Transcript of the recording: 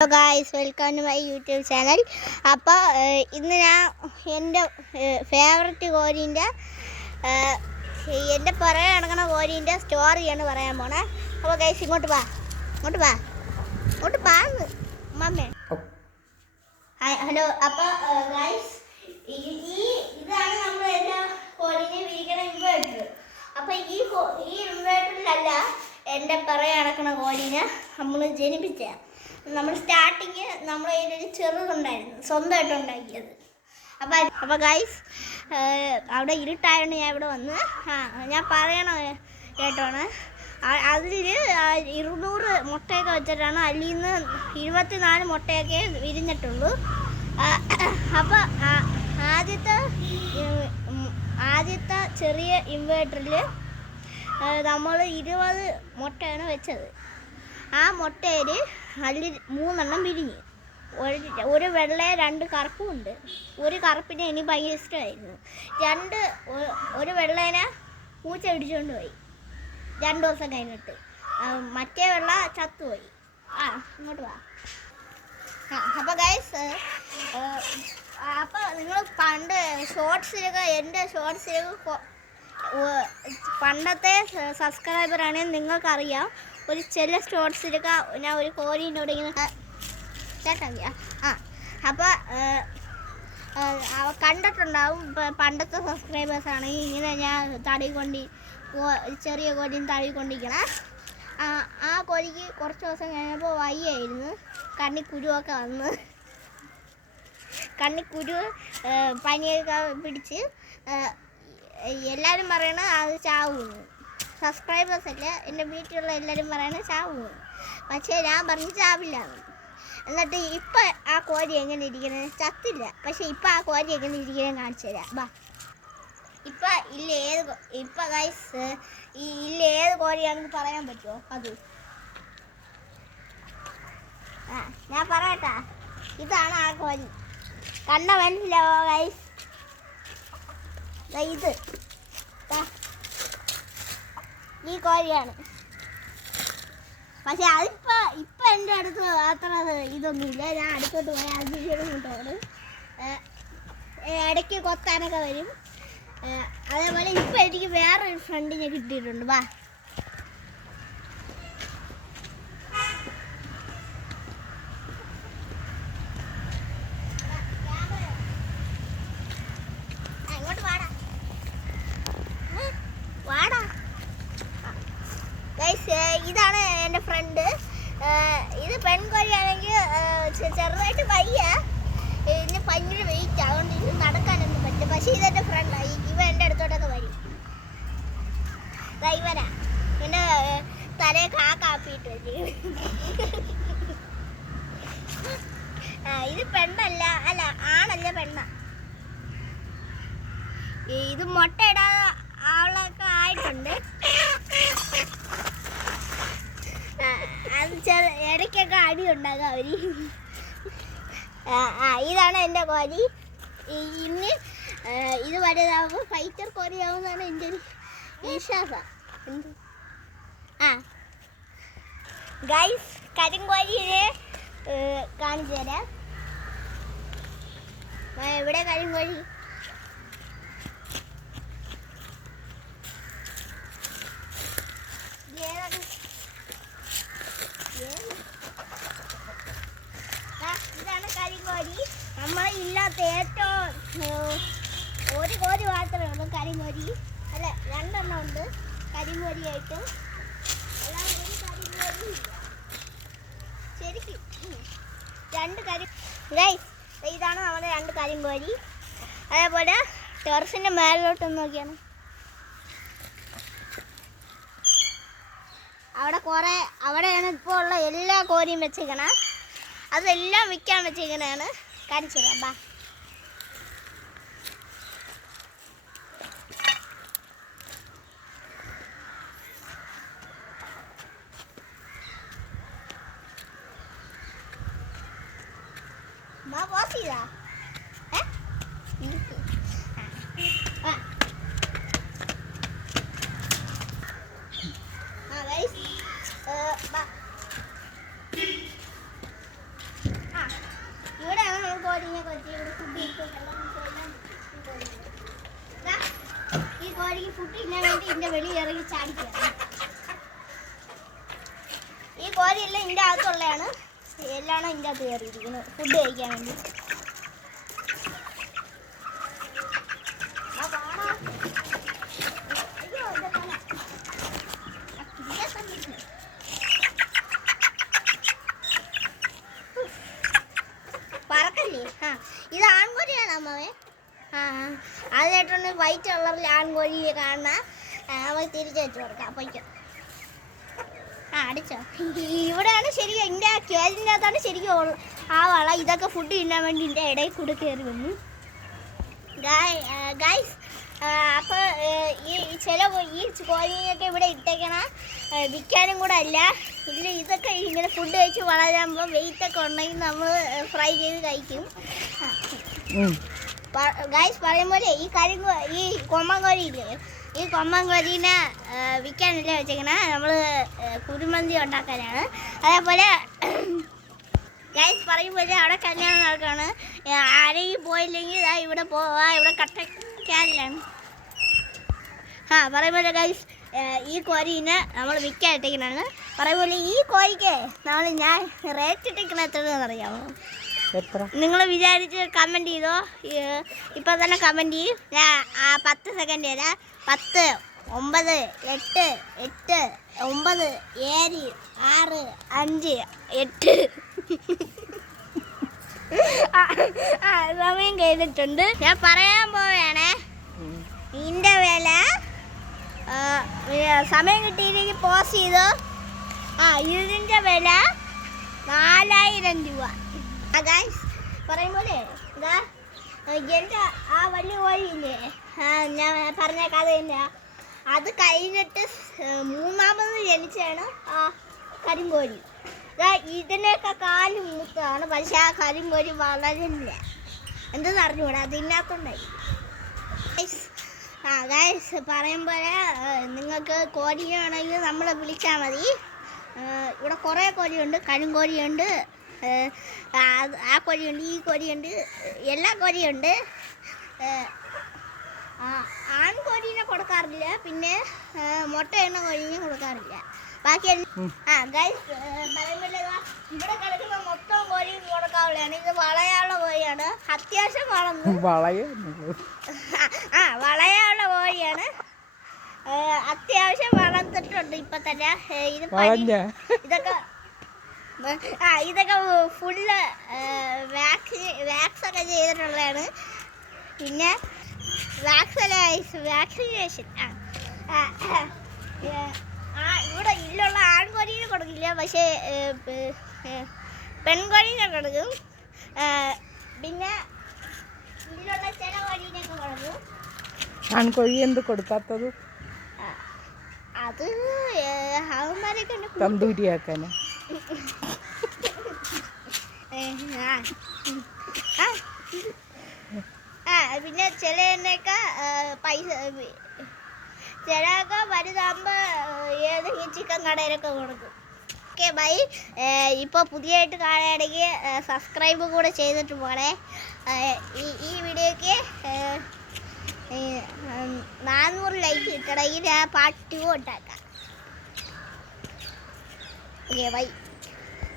Hello guys, welcome to my YouTube channel. അപ്പോൾ ഇന്ന് ഞാൻ എൻ്റെ ഫേവററ്റ് കോഴീൻ്റെ എൻ്റെ പുറകെ നടക്കുന്ന കോഴീൻ്റെ സ്റ്റോറിയാണ് പറയാൻ പോണേ. അപ്പോൾ ഗൈസ് ഇങ്ങോട്ട് വാ മമ്മേ. ഹലോ. അപ്പോൾ ഗൈസ് ഇതാണ് നമ്മൾ എല്ലാ കോഴീനെ വിരിക്കണ ഇൻവേർട്ടർ. അപ്പോൾ ഈ ഇൻവേർട്ടറിലല്ല എൻ്റെ പുറകെ നടക്കുന്ന കോഴീനെ നമ്മൾ ജനിപ്പിച്ച. നമ്മൾ സ്റ്റാർട്ടിങ് നമ്മുടെ കയ്യിലൊരു ചെറുതുണ്ടായിരുന്നു, സ്വന്തമായിട്ട് ഉണ്ടാക്കിയത്. അപ്പോൾ ഗൈസ് അവിടെ ഇരുട്ടായതുകൊണ്ട് ഞാൻ ഇവിടെ വന്ന് ഞാൻ പറയണ കേട്ടോണ്. അതിൽ 200 മുട്ടയൊക്കെ വെച്ചിട്ടാണ് അതിൽ നിന്ന് 24 മുട്ടയൊക്കെ വിരിഞ്ഞിട്ടുള്ളൂ. അപ്പോൾ ആദ്യത്തെ ചെറിയ ഇൻവേർട്ടറിൽ നമ്മൾ 20 മുട്ടയാണ് വെച്ചത്. ആ മുട്ടയിൽ അതിൽ 3 എണ്ണം വിരിഞ്ഞ്, ഒരു വെള്ള 2 കറുപ്പും ഉണ്ട്. ഒരു കറുപ്പിനെ എനിക്ക് ഭയങ്കര ഇഷ്ടമായിരുന്നു. ഒരു വെള്ളേനെ പൂച്ച പിടിച്ചുകൊണ്ട് പോയി 2 ദിവസം കഴിഞ്ഞിട്ട്. മറ്റേ വെള്ള ചത്തുപോയി. ഇങ്ങോട്ട് വാ. അപ്പോൾ ഗൈസ്, അപ്പോൾ നിങ്ങൾ പണ്ട് ഷോർട്സിലൊക്കെ എൻ്റെ ഷോർട്സിലൊക്കെ പണ്ടത്തെ സബ്സ്ക്രൈബറാണെങ്കിൽ നിങ്ങൾക്കറിയാം. ഒരു ചില ഷോർട്സിലൊക്കെ ഞാൻ ഒരു കോഴീനോട് ഇങ്ങനെ ചേട്ടാ അപ്പോൾ കണ്ടിട്ടുണ്ടാവും. പണ്ടത്തെ സബ്സ്ക്രൈബേഴ്സ് ആണെങ്കിൽ ഇങ്ങനെ ഞാൻ ചെറിയ കോഴിയും തടവിക്കൊണ്ടിരിക്കണം. ആ കോഴിക്ക് കുറച്ച് ദിവസം കഴിഞ്ഞപ്പോൾ വയ്യായിരുന്നു, കണ്ണിക്കുരുവൊക്കെ വന്ന് പനിയൊക്കെ പിടിച്ച് എല്ലാവരും പറയണത് അത് ചാവുന്നു. സബ്സ്ക്രൈബേഴ്സ് അല്ല, എൻ്റെ വീട്ടിലുള്ള എല്ലാവരും പറയണത് ചാവുന്നു. പക്ഷേ ഞാൻ പറഞ്ഞു ചാവില്ല. എന്നിട്ട് ഇപ്പം ആ കോഴി എങ്ങനെ ഇരിക്കുന്നത്? ചത്തില്ല. പക്ഷെ ഇപ്പം ആ കോഴി എങ്ങനെ ഇരിക്കുന്നത് കാണിച്ചു തരാം. ബാ. ഇപ്പം ഗൈസ് ഏത് കോഴിയാണെന്ന് പറയാൻ പറ്റുമോ? അത് ഞാൻ പറയട്ടാ. ഇതാണ് ആ കോഴി. കണ്ട മനസ്സിലാവോ ഗൈസ്? ഇത് ഈ കോഴിയാണ്. പക്ഷെ ഇപ്പം എൻ്റെ അടുത്ത് അത്ര ഇതൊന്നുമില്ല. ഞാൻ അടുത്തോട്ട് പോയാൽ അതിനോട് ഇടയ്ക്ക് കൊത്താനൊക്കെ വരും. അതേപോലെ ഇപ്പം എനിക്ക് വേറൊരു ഫ്രണ്ടിനെ കിട്ടിയിട്ടുണ്ട്. വാ. ഇതാണ് എൻ്റെ ഫ്രണ്ട്. ഇത് പെൺകോഴിയാണെങ്കിൽ ചെറുതായിട്ട് വയ്യ, ഇതിന് ഭയങ്കര വെയിറ്റ്, അതുകൊണ്ട് ഇത് നടക്കാനൊന്നും പറ്റില്ല. പക്ഷേ ഇതെൻ്റെ ഫ്രണ്ടായി. ഇവ എൻ്റെ അടുത്തോട്ടൊക്കെ വരും. ഇവനാ എൻ്റെ തലയെ കാപ്പിയിട്ട് വെച്ച്. ഇത് പെണ്ണല്ല, അല്ല ആണല്ല, പെണ്ണ. ഇത് മുട്ടയിടാതെ ആളൊക്കെ ആയിട്ടുണ്ട്. അത് ഇടയ്ക്കൊക്കെ അടി ഉണ്ടാകും അവര്. ഇതാണ് എൻ്റെ കോഴി. ഇന്ന് ഇത് വലുതാകുമ്പോൾ ഫൈറ്റർ കോഴിയാവുമെന്നാണ് എൻ്റെ ഒരു വിശ്വാസം. ഗൈസ്, കരിങ്കോഴിയെ കാണിച്ചു തരാം. എവിടെ കരിങ്കോഴി? ഇതാണ് കരിങ്കോഴി. നമ്മളെ ഇല്ലാത്ത ഏറ്റവും ഒരു കോഴി മാത്രമേ ഉള്ളൂ കരിങ്കോഴി. അല്ല, 2 എണ്ണം ഉണ്ട് കരിങ്കോഴിയായിട്ട്. അല്ലാതെ ഒരു കരിങ്കോഴി ശരിക്കും 2 ഗൈസ്, ഇതാണ് നമ്മുടെ 2 കരിങ്കോഴി. അതേപോലെ ടെറസിൻ്റെ മേലോട്ടൊന്ന് നോക്കിയാണ്. അവിടെയാണ് ഇപ്പോൾ ഉള്ള എല്ലാ കോഴിയും വെച്ചിരിക്കണം. അതെല്ലാം വിൽക്കാൻ വെച്ചിരിക്കണതാണ്. കാണിച്ചു തരാം. ബാ. ബോസ് ചെയ്താ കോഴിനെ കൊത്തി ഇവിടെ ഫുഡ് ഈ കോഴിക്ക് ഫുഡ് തിന്നാൻ വേണ്ടി ഇതിന്റെ വെളി ഇറങ്ങി ചാടിക്കുകയാണ്. ഈ കോഴിയെല്ലാം ഇതിൻ്റെ അകത്തുള്ളതാണ്, എല്ലാം ഇതിൻ്റെ അകത്ത് കയറിയിരിക്കുന്നത് ഫുഡ് കഴിക്കാൻ വേണ്ടി. പറക്കല്ലേ? ഇത് ആൺകോഴിയാണ് അമ്മവേ. അതിനായിട്ടൊന്ന് വൈറ്റ് കളറിൽ ആൺകോഴിയെ കാണാൻ നമുക്ക് തിരിച്ചു വെച്ച് കൊടുക്കാം. അപ്പോഴേക്കും അടിച്ചോ. ഇവിടെയാണ് ശരിക്കും എൻ്റെ കേജിൻ്റെ അകത്താണ് ശരിക്കും ആ വള. ഇതൊക്കെ ഫുഡ് തിന്നാൻ വേണ്ടി എൻ്റെ ഇടയിൽ കൂടെ കയറി വന്നു ഗൈസ്. അപ്പോൾ ഈ കോഴിയൊക്കെ ഇവിടെ ഇട്ടേക്കണ വിൽക്കാനും കൂടെ അല്ല. ഇതൊക്കെ ഇങ്ങനെ ഫുഡ് കഴിച്ച് വളരുമ്പോൾ വെയിറ്റൊക്കെ ഉണ്ടെങ്കിൽ നമ്മൾ ഫ്രൈ ചെയ്ത് കഴിക്കും. ഗൈസ് പറയുമ്പോൾ ഈ കൊമ്പൻ കോഴിയില്ലേ, ഈ കൊമ്പൻ കോഴീനെ വിൽക്കാനല്ലേ വെച്ചേക്കണ, നമ്മൾ കുരുമന്തി ഉണ്ടാക്കാനാണ്. അതേപോലെ ഗൈസ് പറയുമ്പോൾ അവിടെ കല്യാണം നടക്കുകയാണ്. ആരെയും പോയില്ലെങ്കിൽ ഇവിടെ പോവാ, ഇവിടെ കട്ടക്കാരിലാണ്. പറയുമ്പോൾ ഗൈസ് ഈ കോഴീനെ നമ്മൾ വിൽക്കാൻ ഇട്ടേക്കണാണ്. പറയുമ്പോൾ ഈ കോഴിക്ക് ഞാൻ റേറ്റ് ഇട്ടിരിക്കണ എത്രയാണെന്ന് അറിയാമോ? നിങ്ങൾ വിചാരിച്ച് കമൻറ്റ് ചെയ്തോ. ഇപ്പം തന്നെ കമൻറ്റ് ചെയ്യും. ഞാൻ 10 സെക്കൻഡ് തരാം. 10, 9, 8, 9, 7, 6, 5, 8 സമയം കഴിഞ്ഞിട്ടുണ്ട്. ഞാൻ പറയാൻ പോവുകയാണേ. ഇതിൻ്റെ വില സമയം കിട്ടിയില്ലെങ്കിൽ പോസ് ചെയ്തോ. ഇതിൻ്റെ വില 4000 രൂപ. ഗൈസ് പറയുമ്പോലെ ഇതാ എൻ്റെ ആ വലിയ കോഴിയില്ലേ, ഞാൻ പറഞ്ഞ കഥ തന്നെ, അത് കഴിഞ്ഞിട്ട് 3ാമത് ജനിച്ചാണ് ആ കരിങ്കോഴി. ഇതിനൊക്കെ കാല് മൂത്താണ്, പക്ഷെ ആ കരിങ്കോഴി വളരുന്നില്ല. എന്തെന്ന് അറിഞ്ഞുകൂടാ, അതിനകത്തുണ്ടായി. ഗൈസ് പറയുമ്പോൾ നിങ്ങൾക്ക് കോഴിയാണെങ്കിൽ നമ്മളെ വിളിച്ചാൽ മതി. ഇവിടെ കുറേ കോഴിയുണ്ട്, കരിങ്കോഴിയുണ്ട്, ആ കോഴിയുണ്ട്, ഈ കോഴിയുണ്ട്, എല്ലാ കോഴിയുണ്ട്. ആൺകോഴീനെ കൊടുക്കാറില്ല, പിന്നെ മുട്ട എണ്ണ കോഴീനെ കൊടുക്കാറില്ല. ബാക്കി ഗൈസ് പറയുമ്പോൾ ഇവിടെ കിടക്കുന്ന മൊത്തം കോഴിയും കൊടുക്കാവുള്ളതാണ്. ഇത് വളയാനുള്ള കോഴിയാണ്, അത്യാവശ്യം വളർന്നു. വളയാനുള്ള കോഴിയാണ്, അത്യാവശ്യം വളർന്നിട്ടുണ്ട് ഇപ്പം തന്നെ. ഇതൊക്കെ ഫുള്ള് വാക്സൊക്കെ ചെയ്തിട്ടുള്ളതാണ്. പിന്നെ വാക്സിനേഷൻ ഇവിടെ ഇതിലുള്ള ആൺകോഴീനെ കൊടുക്കില്ല, പക്ഷേ പെൺകോഴീനെ കൊടുക്കും. പിന്നെ ഇതിലുള്ള ചില കോഴീനൊക്കെ കൊടുക്കും. ആൺകോഴി എന്ത് കൊടുക്കാത്തത്? അത് അവന്മാരൊക്കെ തന്തൂരിയാക്കാന്. പിന്നെ ചിലതിനൊക്കെ പൈസ, ചിലതൊക്കെ വലുതാകുമ്പോൾ ഏതെങ്കിലും ചിക്കൻ കടയിലൊക്കെ കൊടുക്കും. Okay bye. ഇപ്പോൾ പുതിയതായിട്ട് കാണുകയാണെങ്കിൽ സബ്സ്ക്രൈബ് കൂടെ ചെയ്തിട്ട് പോണേ. ഈ വീഡിയോയ്ക്ക് 400 ലൈക്ക് കിട്ടണമെങ്കിൽ പാർട്ട് 2 ഉണ്ടാക്കാം. Okay bye.